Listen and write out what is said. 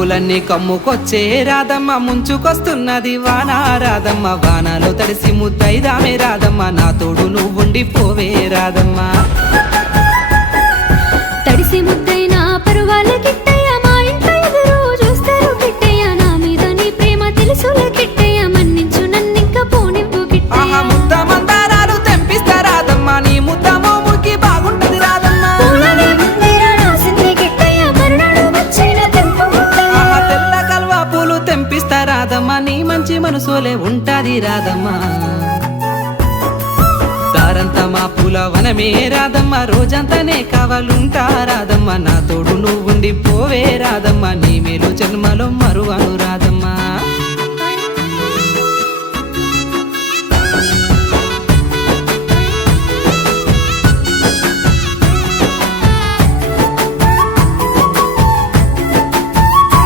పూలన్నీ కమ్ముకొచ్చే రాధమ్మ ముంచుకొస్తున్నది వాన రాధమ్మ వానలో తడిసి ముద్దైదామే రాధమ్మ నా తోడు నువ్వుండి పోవే రాధమ్మ తడిసి ముద్దైనా పరువాల కిట్టయ్య మా ఇంట్లో ఎదురు చూస్తారు కిట్టయ్య నా మీద నీ ప్రేమ తెలుసులే కిట్టయ్య మన్నించు నన్నింక పోనివ్వు కిట్టయ్య ముద్ద మందారాలు తెంపిస్తా రాధమ్మ నీ ముద్ద మోముకి బాగుంటది రాధమ్మ పూలనే ముందేర రాసింది కిట్టయ్య మరునాడు వచ్చిన తెంపు ముద్దయ్య తెల్ల కల్వా పూలు తెంపిస్తా రాధమ్మ నీ మంచి మనసులే ఉంటాది రాధమ్మ దారంతా మా పూల వనమే రాధమ్మ రోజంతానే కావాలుంటా రాధమ్మ నా తోడు నువ్వుండి పోవే రాధమ్మ నీ మేలు జన్మలో మరువను రాధమ్మ